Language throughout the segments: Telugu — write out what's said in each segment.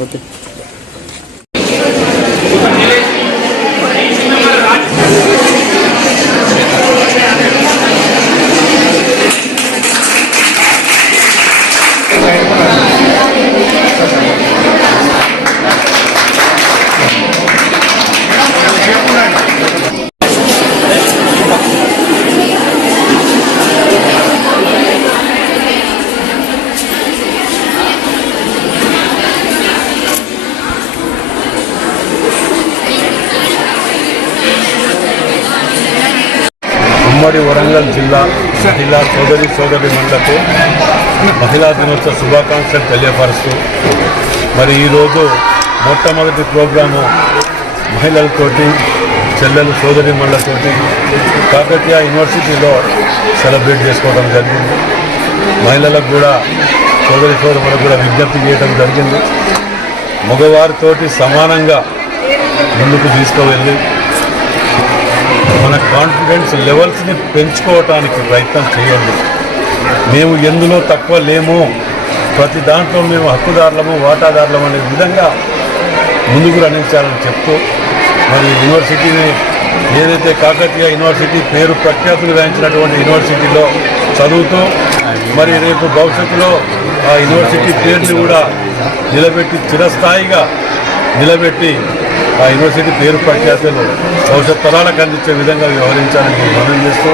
Cuídate. ఉమ్మడి వరంగల్ జిల్లా జిల్లా సోదరి సోదరి మండలకు మహిళా దినోత్సవ శుభాకాంక్షలు తెలియపరుస్తూ మరి ఈరోజు మొట్టమొదటి ప్రోగ్రాము మహిళలతోటి చెల్లెలు సోదరి మండలతోటి కాకతీయ యూనివర్సిటీలో సెలబ్రేట్ చేసుకోవడం జరిగింది. మహిళలకు కూడా సోదరి సోదరులకు కూడా విజ్ఞప్తి చేయడం జరిగింది. మగవారితోటి సమానంగా ముందుకు తీసుకువెళ్ళి మన కాన్ఫిడెన్స్ లెవెల్స్ని పెంచుకోవటానికి ప్రయత్నం చేయండి. మేము ఎందులో తక్కువ లేము ప్రతి దాంట్లో మేము హక్కుదారులము వాటాదారులము అనే విధంగా ముందుకు రణించాలని చెప్తూ మరి యూనివర్సిటీని ఏదైతే కాకతీయ యూనివర్సిటీ పేరు ప్రఖ్యాతులు గాంచినటువంటి యూనివర్సిటీలో చదువుతూ మరి రేపు భవిష్యత్తులో ఆ యూనివర్సిటీ పేరుని కూడా నిలబెట్టి చిరస్థాయిగా నిలబెట్టి ఆ యూనివర్సిటీ పేరు ప్రఖ్యాతులు భవిష్యత్ తరాలకు అందించే విధంగా వ్యవహరించాలని మనం చేస్తూ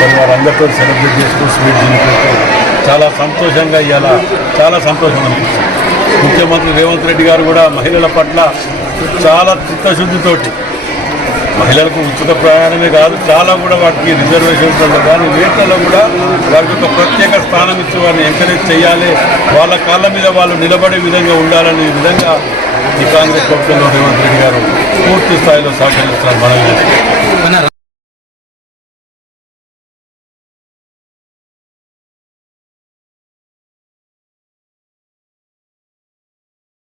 మరి వారందరితో సెలబ్రేట్ చేస్తూ స్వీట్ తినిపిస్తూ చాలా సంతోషంగా ఇవాళ చాలా సంతోషం అనిపిస్తుంది. ముఖ్యమంత్రి రేవంత్ రెడ్డి గారు కూడా మహిళల పట్ల చాలా చిత్తశుద్ధితోటి మహిళలకు ఉచిత ప్రయాణమే కాదు చాలా కూడా వాటికి రిజర్వేషన్స్లో కానీ వీటిల్లో కూడా వారికి ఒక ప్రత్యేక స్థానం ఇచ్చి వారిని ఎంకరేజ్ చేయాలి. వాళ్ళ కాళ్ళ మీద వాళ్ళు నిలబడే విధంగా ఉండాలనే విధంగా ఈ కాంగ్రెస్ ప్రభుత్వంలో రేవంత్ రెడ్డి గారు పూర్తి స్థాయిలో సహకరిస్తారు మనం